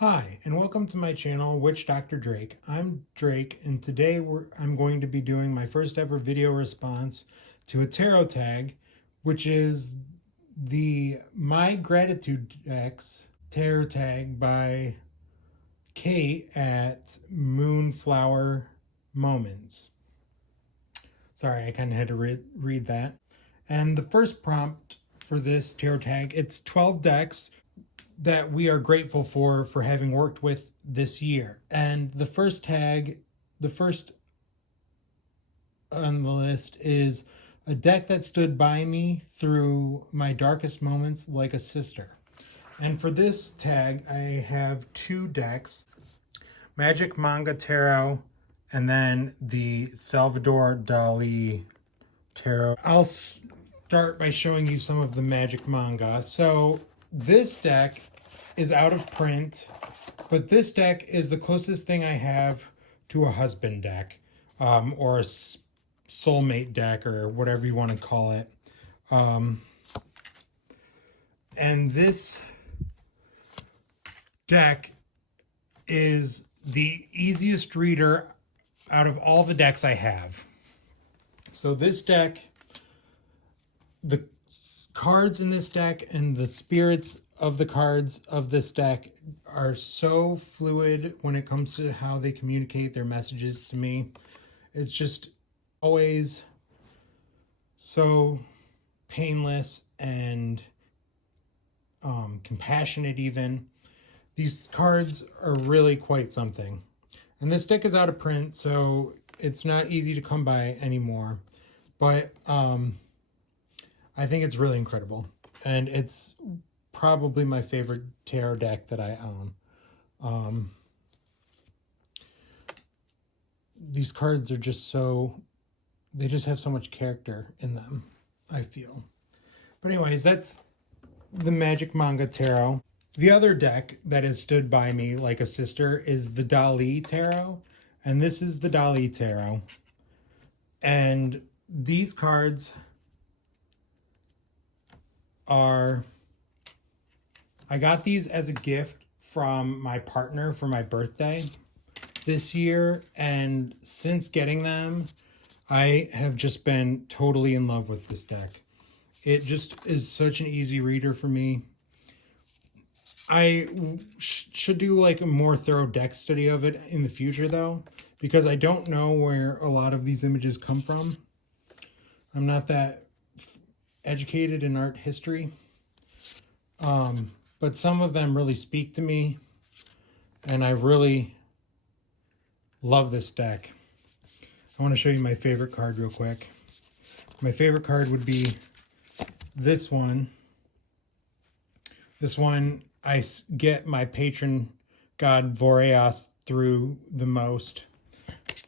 Hi, and welcome to my channel, Witch Dr. Drake. I'm Drake, and today I'm going to be doing my first ever video response to a tarot tag, which is the My Gratitude Decks tarot tag by Kate at Moonflower Moments. Sorry, I kind of had to read that. And the first prompt for this tarot tag, it's 12 decks that we are grateful for having worked with this year. And the first on the list is a deck that stood by me through my darkest moments like a sister. And for this tag, I have two decks, Magic Manga Tarot, and then the Salvador Dali Tarot. I'll start by showing you some of the Magic Manga. So this deck is out of print, but this deck is the closest thing I have to a husband deck, or a soulmate deck, or whatever you want to call it. And this deck is the easiest reader out of all the decks I have. So this deck, the cards in this deck and the spirits of the cards of this deck are so fluid when it comes to how they communicate their messages to me. It's just always so painless and compassionate even. These cards are really quite something. And this deck is out of print, so it's not easy to come by anymore. But I think it's really incredible. And it's probably my favorite tarot deck that I own. These cards are just they just have so much character in them, I feel. But anyways, that's the Magic Manga Tarot. The other deck that has stood by me like a sister is the Dali Tarot. And this is the Dali Tarot. And these cards are... I got these as a gift from my partner for my birthday this year, and since getting them, I have just been totally in love with this deck. It just is such an easy reader for me. I should do like a more thorough deck study of it in the future though, because I don't know where a lot of these images come from. I'm not that educated in art history. But some of them really speak to me, and I really love this deck. I want to show you my favorite card real quick. My favorite card would be this one. This one I get my patron god Boreas through the most,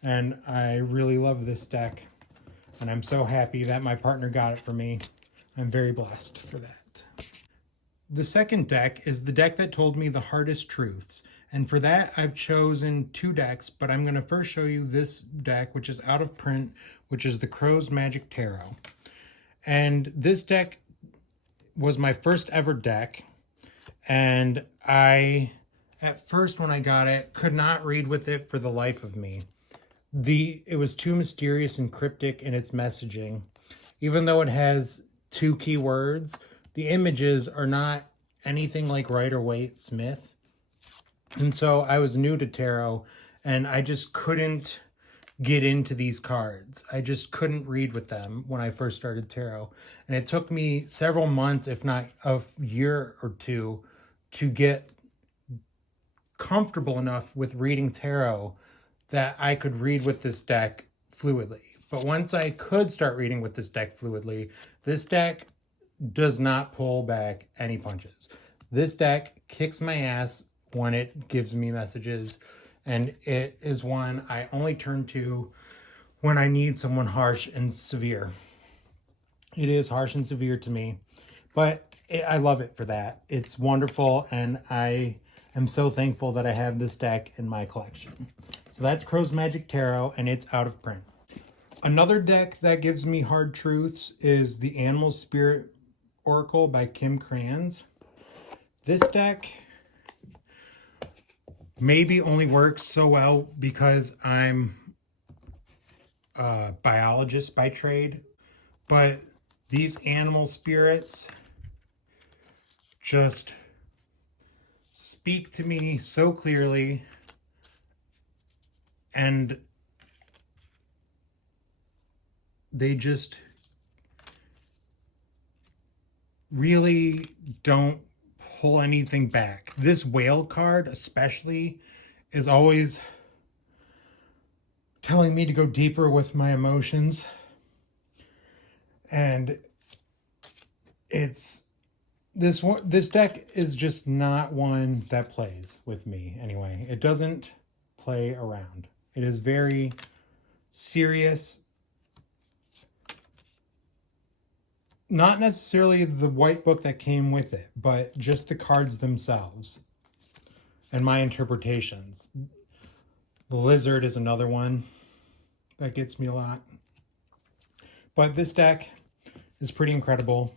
and I really love this deck, and I'm so happy that my partner got it for me. I'm very blessed for that. The second deck is the deck that told me the hardest truths. And for that, I've chosen two decks, but I'm going to first show you this deck, which is out of print, which is the Crow's Magic Tarot. And this deck was my first ever deck. And I, at first when I got it, could not read with it for the life of me. It was too mysterious and cryptic in its messaging. Even though it has two key words, the images are not anything like Rider-Waite-Smith. And so I was new to tarot, and I just couldn't get into these cards. I just couldn't read with them when I first started tarot. And it took me several months, if not a year or two, to get comfortable enough with reading tarot that I could read with this deck fluidly. But once I could start reading with this deck fluidly, this deck does not pull back any punches. This deck kicks my ass when it gives me messages, and it is one I only turn to when I need someone harsh and severe. It is harsh and severe to me, but I love it for that. It's wonderful, and I am so thankful that I have this deck in my collection. So that's Crow's Magic Tarot, and it's out of print. Another deck that gives me hard truths is the Animal Spirit Oracle by Kim Kranz. This deck maybe only works so well because I'm a biologist by trade, but these animal spirits just speak to me so clearly, and they just really don't pull anything back. This whale card especially is always telling me to go deeper with my emotions, and it's this deck is just not one that plays with me anyway. It doesn't play around. It is very serious. Not necessarily the white book that came with it, but just the cards themselves and my interpretations. The lizard is another one that gets me a lot. But this deck is pretty incredible,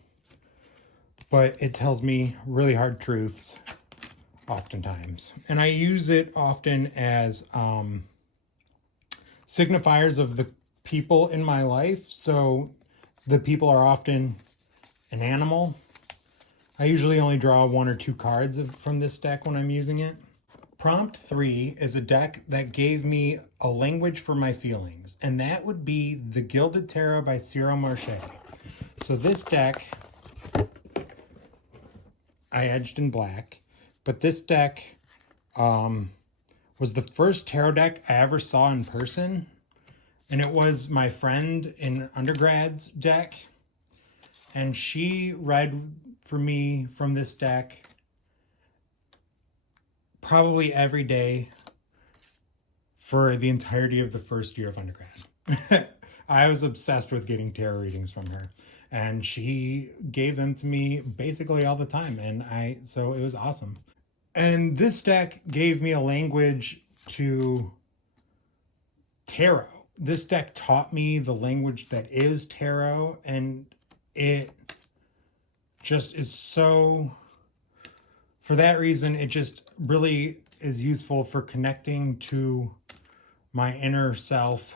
but it tells me really hard truths oftentimes. And I use it often as signifiers of the people in my life. So the people are often an animal. I usually only draw 1 or 2 cards from this deck when I'm using it. Prompt 3 is a deck that gave me a language for my feelings, and that would be the Gilded Tarot by Ciro Marche. So this deck, I edged in black, but this deck was the first tarot deck I ever saw in person, and it was my friend in undergrad's deck, and she read for me from this deck probably every day for the entirety of the first year of undergrad. I was obsessed with getting tarot readings from her, and she gave them to me basically all the time, and so it was awesome. And this deck gave me a language to tarot. This deck taught me the language that is tarot, and it just is so, for that reason, it just really is useful for connecting to my inner self.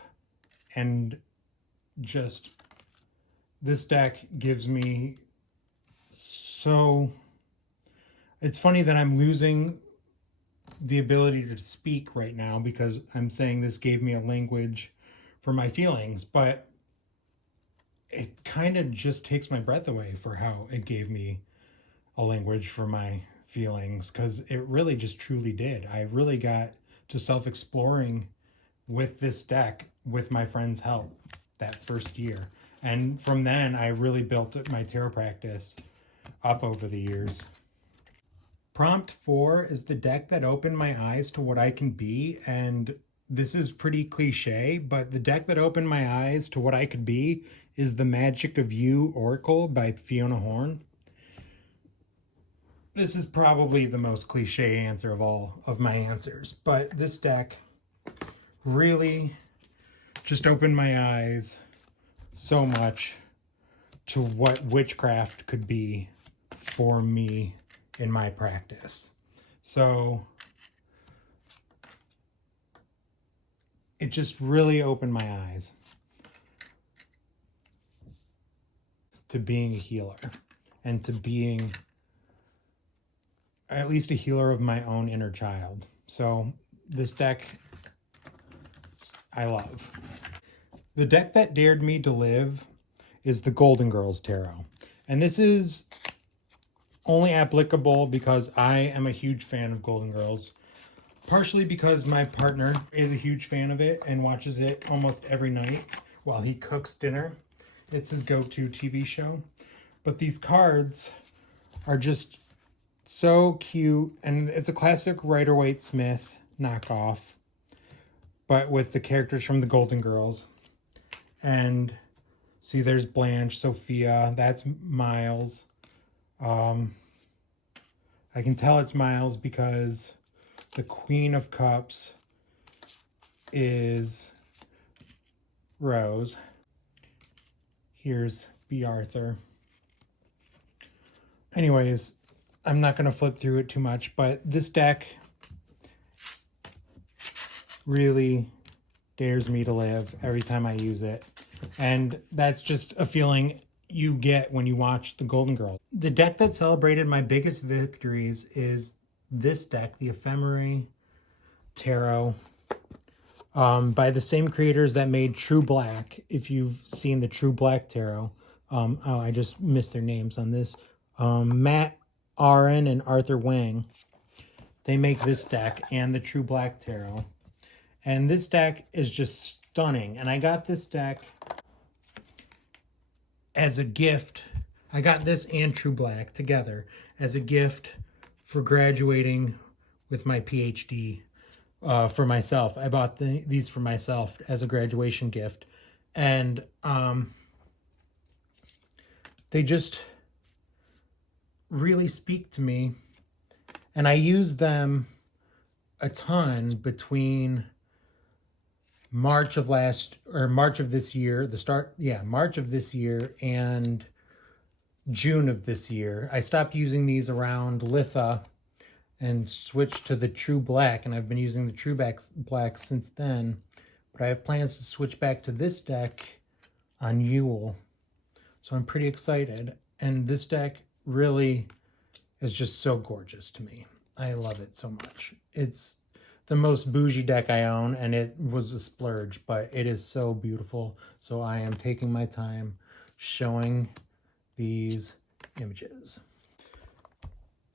And just, this deck gives me so, it's funny that I'm losing the ability to speak right now because I'm saying this gave me a language for my feelings, but it kind of just takes my breath away for how it gave me a language for my feelings, because it really just truly did. I really got to self-exploring with this deck with my friend's help that first year. And from then, I really built my tarot practice up over the years. Prompt 4 is the deck that opened my eyes to what I can be, and this is pretty cliche, but the deck that opened my eyes to what I could be is the Magick of You Oracle by Fiona Horn. This is probably the most cliche answer of all of my answers, but this deck really just opened my eyes so much to what witchcraft could be for me in my practice. So it just really opened my eyes to being a healer and to being at least a healer of my own inner child. So this deck I love. The deck that dared me to live is the Golden Girls Tarot. And this is only applicable because I am a huge fan of Golden Girls. Partially because my partner is a huge fan of it and watches it almost every night while he cooks dinner. It's his go-to TV show. But these cards are just so cute, and it's a classic Rider-Waite-Smith knockoff, but with the characters from the Golden Girls. And see, there's Blanche, Sophia, that's Miles. I can tell it's Miles because the Queen of Cups is Rose. Here's B. Arthur. Anyways, I'm not going to flip through it too much, but this deck really dares me to live every time I use it. And that's just a feeling you get when you watch the Golden Girls. The deck that celebrated my biggest victories is this deck, the Ephemere Tarot, by the same creators that made True Black. If you've seen the True Black Tarot, oh, I just missed their names on this. Matt Aaron and Arthur Wang. They make this deck and the True Black Tarot. And this deck is just stunning. And I got this deck as a gift. I got this and True Black together as a gift for graduating with my PhD for myself. I bought these for myself as a graduation gift. And they just really speak to me. And I use them a ton between March of this year and June of this year. I stopped using these around Litha and switched to the True Black, and I've been using the True Black since then. But I have plans to switch back to this deck on Yule. So I'm pretty excited. And this deck really is just so gorgeous to me. I love it so much. It's the most bougie deck I own, and it was a splurge, but it is so beautiful. So I am taking my time showing these images.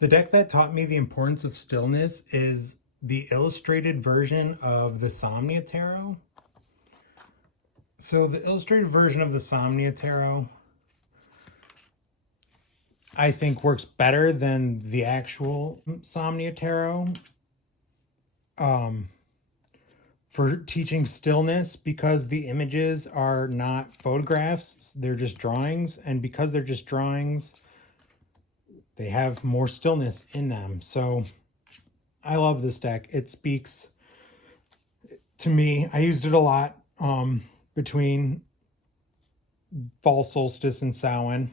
The deck that taught me the importance of stillness is the illustrated version of the Somnia Tarot. So the illustrated version of the Somnia Tarot, I think, works better than the actual Somnia Tarot for teaching stillness, because the images are not photographs, they're just drawings, and because they're just drawings, they have more stillness in them. So I love this deck. It speaks to me. I used it a lot between Fall Solstice and Samhain,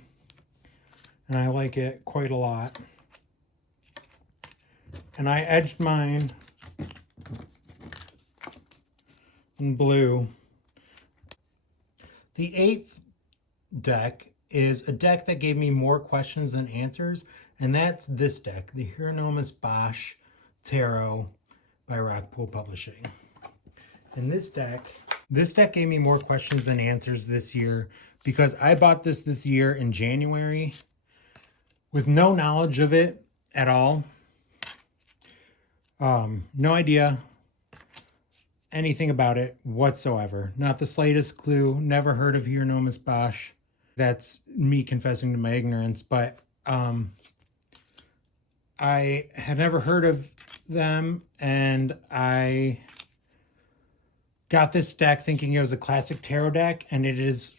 and I like it quite a lot. And I edged mine in blue. The 8th deck is a deck that gave me more questions than answers, and that's this deck, the Hieronymus Bosch Tarot by Rockpool Publishing. And this deck gave me more questions than answers this year, because I bought this year in January with no knowledge of it at all. No idea anything about it whatsoever. Not the slightest clue. Never heard of Hieronymus Bosch. That's me confessing to my ignorance, but I had never heard of them, and I got this deck thinking it was a classic tarot deck, and it is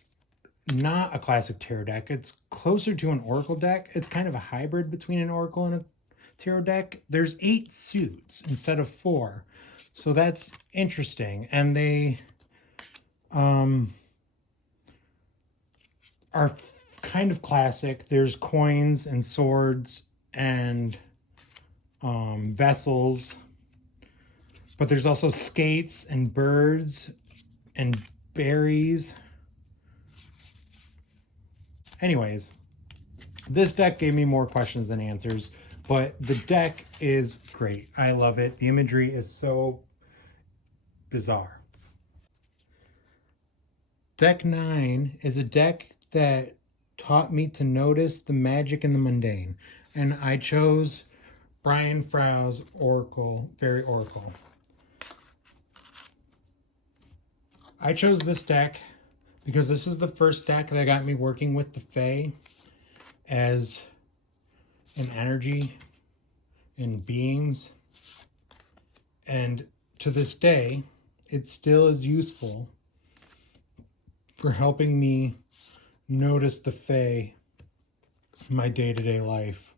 not a classic tarot deck. It's closer to an oracle deck. It's kind of a hybrid between an oracle and a tarot deck. There's 8 suits instead of 4. So that's interesting. And they are kind of classic. There's coins and swords and vessels, but there's also skates and birds and berries. Anyways, this deck gave me more questions than answers, but the deck is great. I love it. The imagery is so bizarre. Deck 9 is a deck that taught me to notice the magic in the mundane, and I chose Brian Frowe's Oracle, Fairy Oracle. I chose this deck because this is the first deck that got me working with the Fae as an energy and beings. And to this day, it still is useful for helping me notice the Fae in my day-to-day life.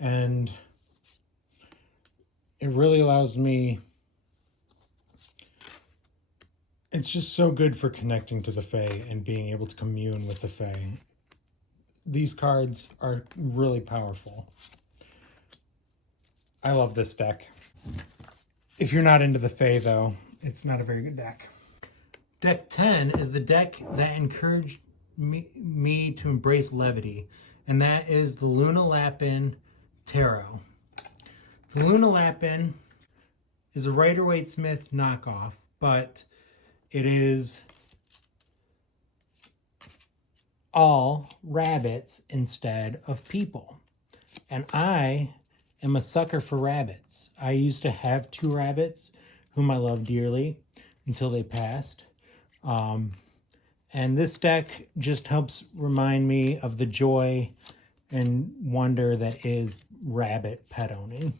And it really allows me, it's just so good for connecting to the Fae and being able to commune with the Fae. These cards are really powerful. I love this deck. If you're not into the Fae, though, it's not a very good deck. Deck 10 is the deck that encouraged me to embrace levity, and that is the Luna Lapin Tarot. The Luna Lapin is a Rider-Waite-Smith knockoff, but it is all rabbits instead of people. And I am a sucker for rabbits. I used to have 2 rabbits whom I love dearly until they passed. And this deck just helps remind me of the joy and wonder that is rabbit pet owning.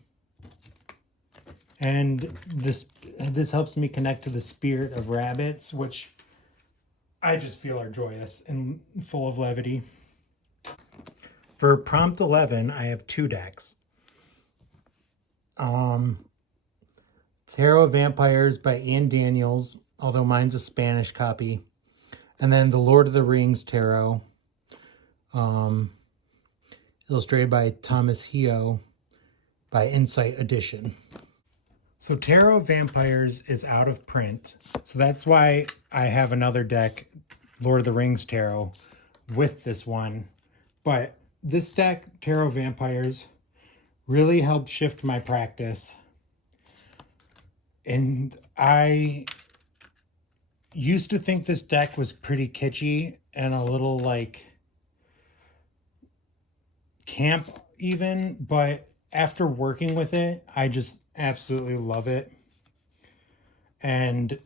And this helps me connect to the spirit of rabbits, which I just feel are joyous and full of levity. For prompt 11, I have 2 decks. Tarot of Vampires by Ian Daniels, although mine's a Spanish copy. And then the Lord of the Rings Tarot, illustrated by Thomas Heo by Insight Edition. So Tarot of Vampires is out of print, so that's why I have another deck, Lord of the Rings Tarot, with this one. But this deck, Tarot of Vampires, really helped shift my practice. And I used to think this deck was pretty kitschy and a little like camp even, but after working with it, I just absolutely love it. And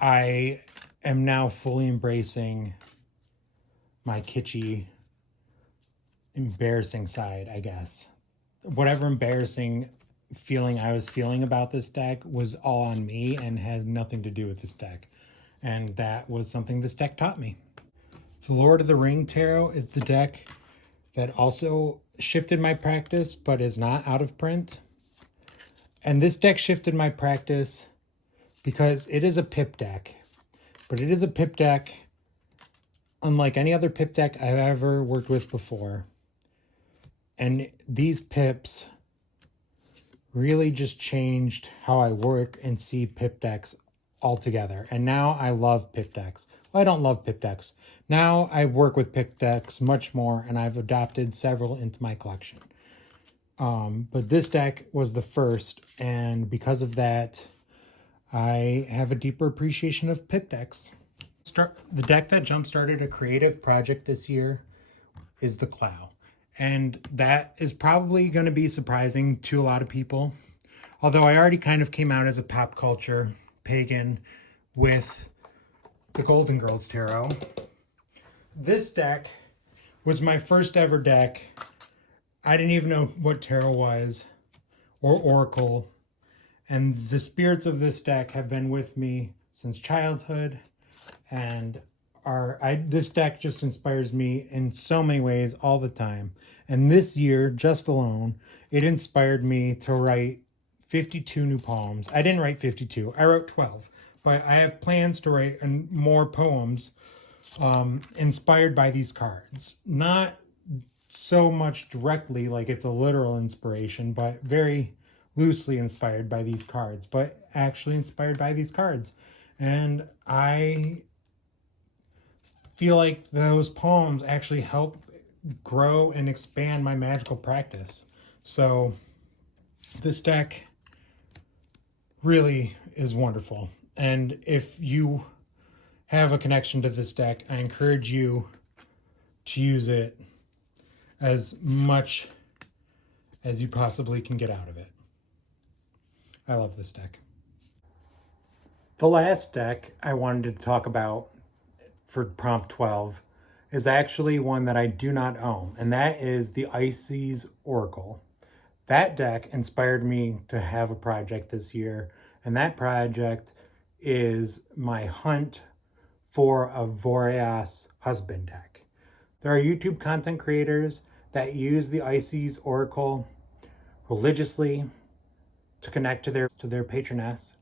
I am now fully embracing my kitschy, embarrassing side, I guess. Whatever embarrassing feeling I was feeling about this deck was all on me and has nothing to do with this deck. And that was something this deck taught me. The Lord of the Ring Tarot is the deck that also shifted my practice, but is not out of print. And this deck shifted my practice because it is a pip deck, but it is a pip deck unlike any other pip deck I've ever worked with before. And these pips really just changed how I work and see pip decks altogether. And now I love pip decks. Well, I don't love pip decks. Now I work with pip decks much more, and I've adopted several into my collection. But this deck was the first, and because of that, I have a deeper appreciation of pip decks. The deck that jump-started a creative project this year is the Clow. And that is probably going to be surprising to a lot of people. Although I already kind of came out as a pop culture pagan with the Golden Girls Tarot. This deck was my first ever deck. I didn't even know what tarot was or oracle. And the spirits of this deck have been with me since childhood. And this deck just inspires me in so many ways all the time. And this year, just alone, it inspired me to write 52 new poems. I didn't write 52, I wrote 12. But I have plans to write more poems inspired by these cards. Not so much directly like it's a literal inspiration, but very loosely inspired by these cards, but actually inspired by these cards. And I feel like those poems actually help grow and expand my magical practice. So this deck really is wonderful. And if you have a connection to this deck, I encourage you to use it as much as you possibly can get out of it. I love this deck. The last deck I wanted to talk about for prompt 12 is actually one that I do not own, and that is the Isis Oracle. That deck inspired me to have a project this year, and that project is my hunt for a Voreas husband deck. There are YouTube content creators that use the Isis Oracle religiously to connect to their patroness,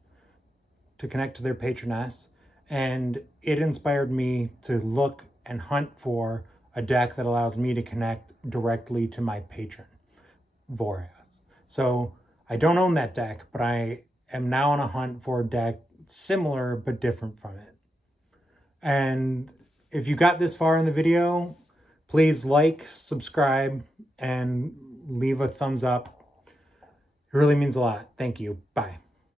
and it inspired me to look and hunt for a deck that allows me to connect directly to my patron, Voreas. So I don't own that deck, but I am now on a hunt for a deck similar but different from it. And if you got this far in the video, please like, subscribe, and leave a thumbs up. It really means a lot. Thank you. Bye.